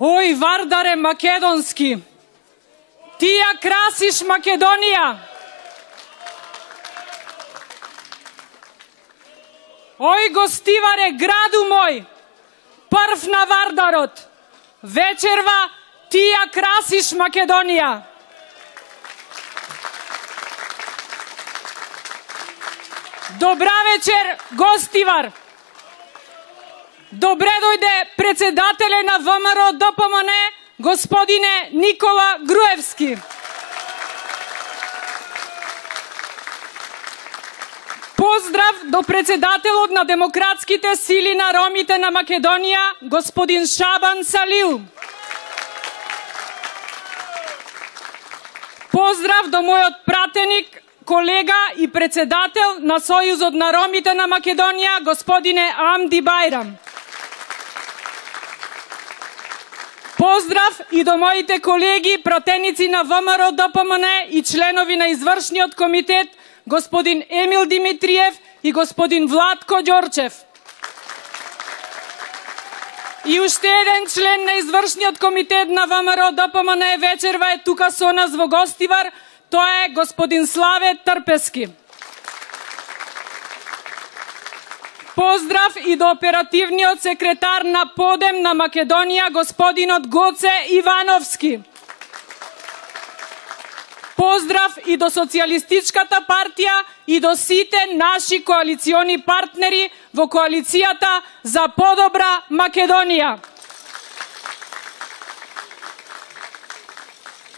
Ој, Вардаре македонски, ти ја красиш Македонија. Ој, Гостиваре, граду мој, прв на Вардарот, вечерва ти ја красиш Македонија. Добра вечер, Гостивар. Добре дојде председателе на ВМРО ДПМН, господине Никола Груевски. Поздрав до председателот на демократските сили на ромите на Македонија, господин Шабан Салиу. Поздрав до мојот пратеник, колега и председател на Сојузот на ромите на Македонија, господине Амди Бајрам. Поздрав и до моите колеги, пратеници на ВМРО ДПМН и членови на извршниот комитет, господин Емил Димитриев и господин Владко Ѓорчев. И уште еден член на извршниот комитет на ВМРО ДПМН вечерва е тука со нас во Гостивар, тоа е господин Славе Трпески. Поздрав и до оперативниот секретар на ПОДЕМ на Македонија, господинот Гоце Ивановски. Поздрав и до Социјалистичката партија и до сите наши коалициони партнери во коалицијата за подобра Македонија.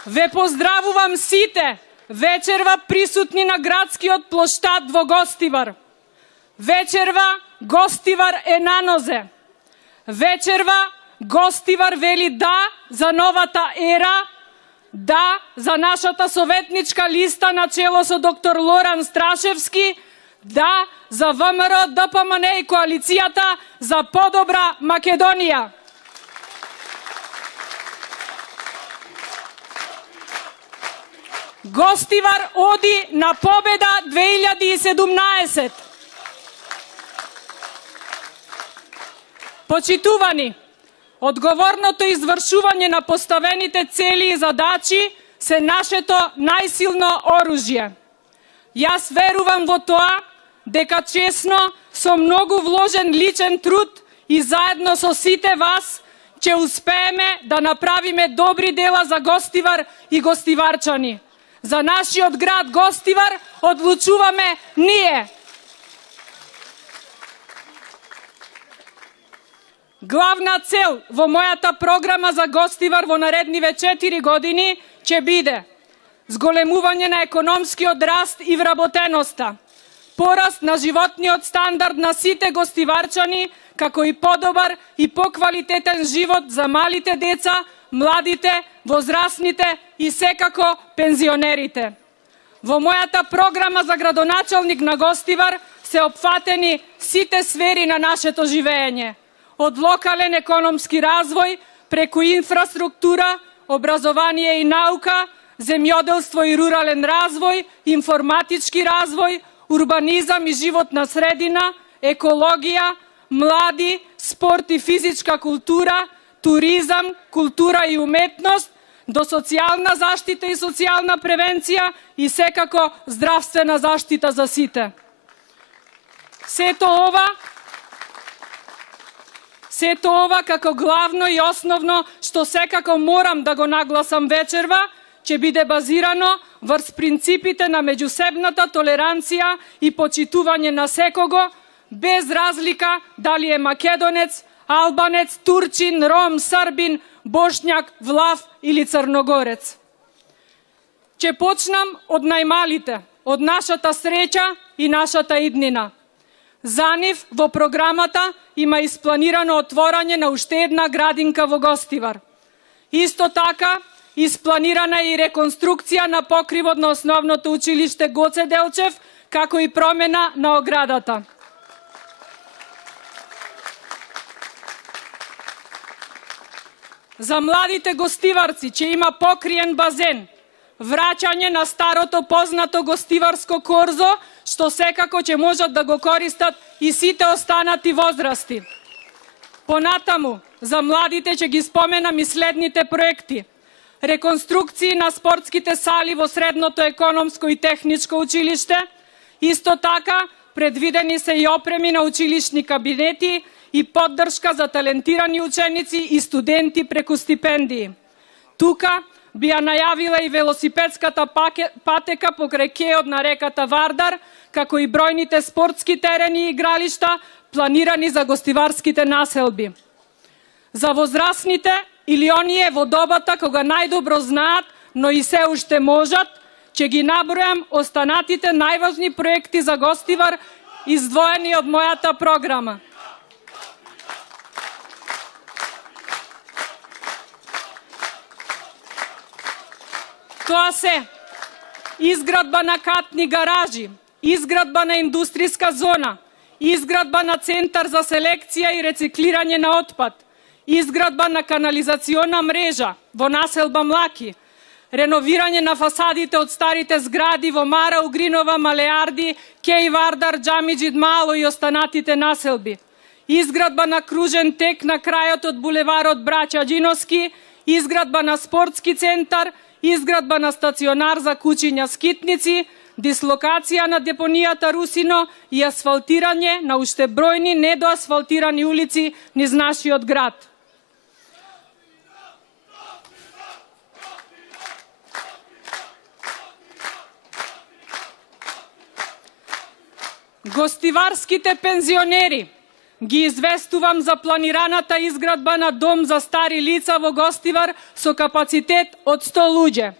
Ве поздравувам сите вечерва присутни на градскиот плоштад во Гостивар. Вечерва Гостивар е на нозе. Вечерва Гостивар вели да за новата ера, да за нашата советничка листа на чело со доктор Лоран Страшевски, да за ВМРО ДПМН и коалицијата за подобра Македонија. Гостивар оди на победа 2017. Почитувани, одговорното извршување на поставените цели и задачи се нашето најсилно оружје. Јас верувам во тоа дека чесно, со многу вложен личен труд и заедно со сите вас, ќе успееме да направиме добри дела за Гостивар и гостиварчани. За нашиот град Гостивар одлучуваме ние. Главна цел во мојата програма за Гостивар во наредниве 4 години ќе биде зголемување на економскиот раст и вработеноста, пораст на животниот стандард на сите гостиварчани, како и подобар и поквалитетен живот за малите деца, младите, возрастните и секако пензионерите. Во мојата програма за градоначалник на Гостивар се опфатени сите сфери на нашето живење. Од локален економски развој, преку инфраструктура, образование и наука, земјоделство и рурален развој, информатички развој, урбанизам и животна средина, екологија, млади, спорт и физичка култура, туризам, култура и уметност, до социјална заштита и социјална превенција и секако здравствена заштита за сите. Сето ова како главно и основно што секако морам да го нагласам вечерва, ќе биде базирано врз принципите на меѓусебната толеранција и почитување на секого, без разлика дали е македонец, албанец, турчин, ром, србин, бошњак, влав или црногорец. Ќе почнам од најмалите, од нашата среќа и нашата иднина. За нив во програмата има испланирано отворање на уште една градинка во Гостивар. Исто така, испланирана е и реконструкција на покривот на основното училиште Гоце Делчев, како и промена на оградата. За младите гостиварци ќе има покриен базен, враќање на старото познато гостиварско корзо, што секако ќе можат да го користат и сите останати возрасти. Понатаму, За младите ќе ги споменам и следните проекти. Реконструкции на спортските сали во Средното економско и техничко училиште. Исто така, предвидени се и опреми на училишни кабинети и поддршка за талентирани ученици и студенти преку стипендии. Тука би ја најавила и велосипедската патека покрај кејот на реката Вардар, како и бројните спортски терени и игралишта планирани за гостиварските населби. За возрастните или оние во добата кога најдобро знаат, но и се уште можат, ќе ги набројам останатите најважни проекти за Гостивар издвоени од мојата програма. Тоа се изградба на катни гаражи, изградба на индустријска зона, изградба на центар за селекција и рециклирање на отпад, изградба на канализациона мрежа во населба Млаки, реновирање на фасадите од старите згради во Мара, Угринова, Малеарди, Кеј Вардар, Џамиџид Мало и останатите населби, изградба на кружен тек на крајот од булеварот Браќа Џиновски, изградба на спортски центар, изградба на стационар за кучиња скитници, дислокација на депонијата Русино и асфалтирање на уште бројни недоасфалтирани улици низ нашиот град. Гостиварските пензионери ги известувам за планираната изградба на дом за стари лица во Гостивар со капацитет од 100 луѓе.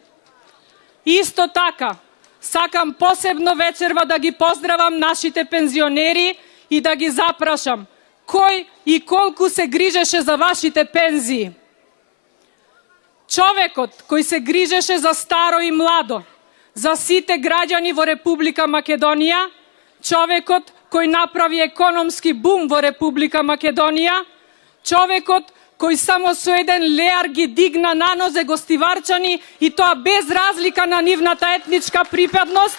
Исто така, сакам посебно вечерва да ги поздравам нашите пензионери и да ги запрашам кој и колку се грижеше за вашите пензии. Човекот кој се грижеше за старо и младо, за сите граѓани во Република Македонија, човекот кој направи економски бум во Република Македонија, човекот кој само со еден леар ги дигна на нозе гостиварчани и тоа без разлика на нивната етничка припадност,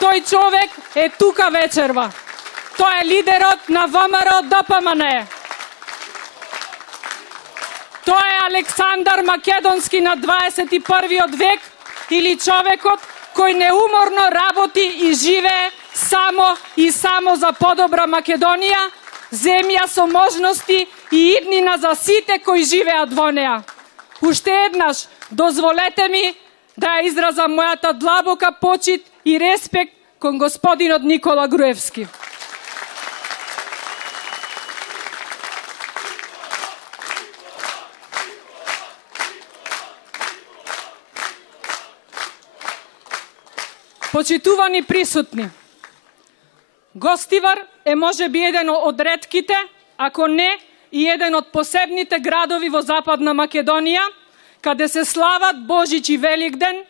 тој човек е тука вечерва. Тој е лидерот на ВМРО ДПМН. Тој е Александар Македонски на 21. век или човекот кој неуморно работи и живее само и само за подобра Македонија, земја со можности и иднина за сите кои живеат во неа. Уште еднаш, дозволете ми да ја изразам мојата длабока почит и респект кон господинот Никола Груевски. Почитувани присутни, Гостивар е можеби еден од ретките, ако не и еден од посебните градови во Западна Македонија, каде се слават Божич и Великден,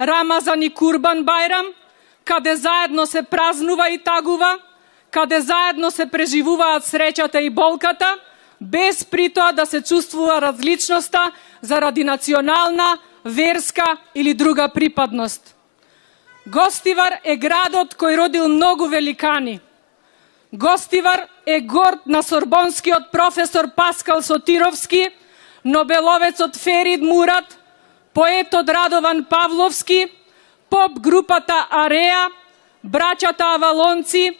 Рамазан и Курбан Бајрам, каде заедно се празнува и тагува, каде заедно се преживуваат среќата и болката, без при тоа да се чувствува различноста заради национална, верска или друга припадност. Гостивар е градот кој родил многу великани. Гостивар е горд на сорбонскиот професор Паскал Сотировски, нобеловецот Ферид Мурат, поетот Радован Павловски, поп групата Ареа, браќата Авалонци,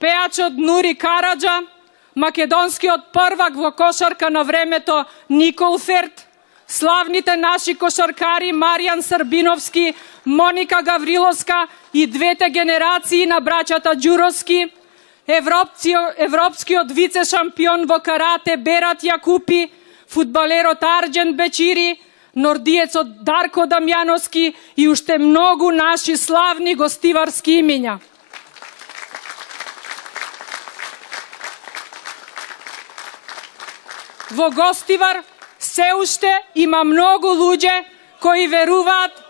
пеачот Нури Караджа, македонскиот првак во кошарка на времето Никол Ферт, славните наши кошаркари Маријан Србиновски, Моника Гавриловска и двете генерации на браќата Ѓуровски, европскиот вице-шампион во карате Берат Јакупи, фудбалерот Арџен Бечири, нордиецот Дарко Дамјановски и уште многу наши славни гостиварски имиња. Во Гостивар се уште има многу луѓе кои веруваат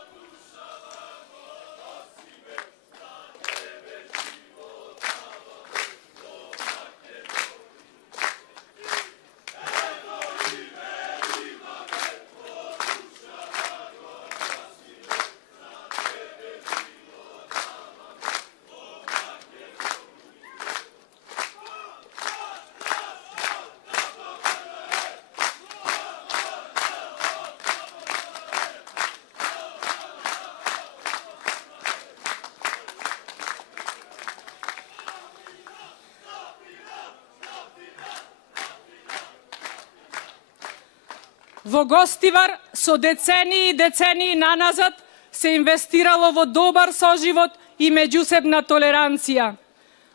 Во Гостивар со децении и децении наназад се инвестирало во добар соживот и меѓусебна толеранција.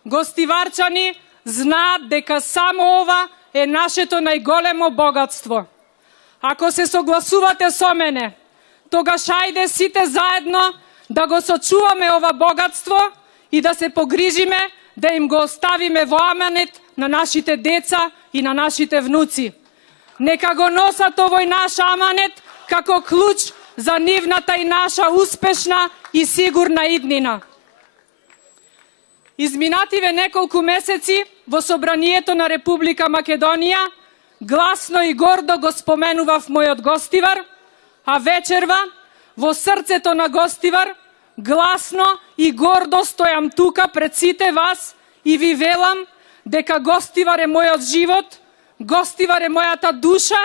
Гостиварчани знаат дека само ова е нашето најголемо богатство. Ако се согласувате со мене, тогаш ајде сите заедно да го сочуваме ова богатство и да се погрижиме да им го оставиме во аманет на нашите деца и на нашите внуци. Нека го носат овој наш аманет како клуч за нивната и наша успешна и сигурна иднина. Изминативе неколку месеци во Собранието на Република Македонија гласно и гордо го споменував мојот Гостивар, а вечерва во срцето на Гостивар гласно и гордо стојам тука пред сите вас и ви велам дека Гостивар е мојот живот, Гостивар е мојата душа,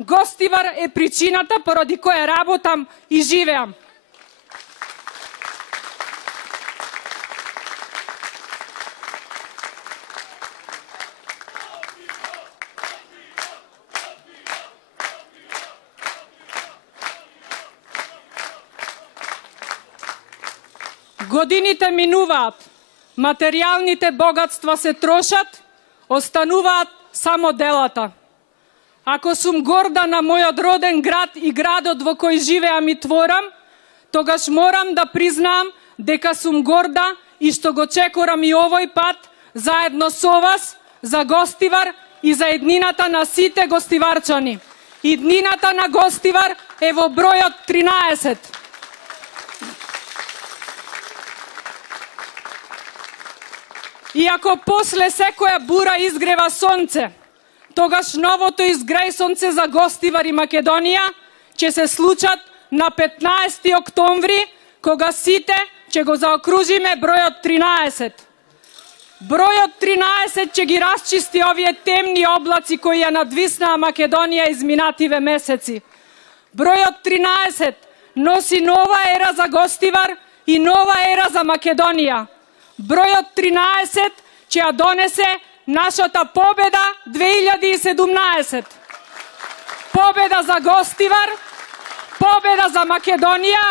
Гостивар е причината поради која работам и живеам. Годините минуваат, материјалните богатства се трошат, остануваат само делата. Ако сум горда на мојот роден град и градот во кој живеам и творам, тогаш морам да признаам дека сум горда и што го чекорам и овој пат заедно со вас за Гостивар и за еднината на сите гостиварчани. Иднината на Гостивар е во бројот 13. Иако после секоја бура изгрева сонце, тогаш новото изгреј сонце за Гостивар и Македонија ќе се случат на 15 октомври, кога сите ќе го заокружиме бројот 13. Бројот 13 ќе ги расчисти овие темни облаци кои ја надвиснаа Македонија изминативе месеци. Бројот 13 носи нова ера за Гостивар и нова ера за Македонија. Бројот 13 ќе ја донесе нашата победа 2017. Победа за Гостивар, победа за Македонија,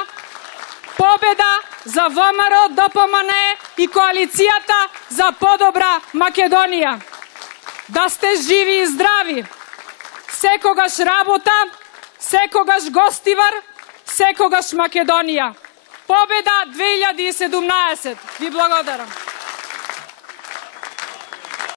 победа за ВМРО, ДПМН и коалицијата за подобра Македонија. Да сте живи и здрави. Секогаш работа, секогаш Гостивар, секогаш Македонија. Победа 2017. Ви благодарам.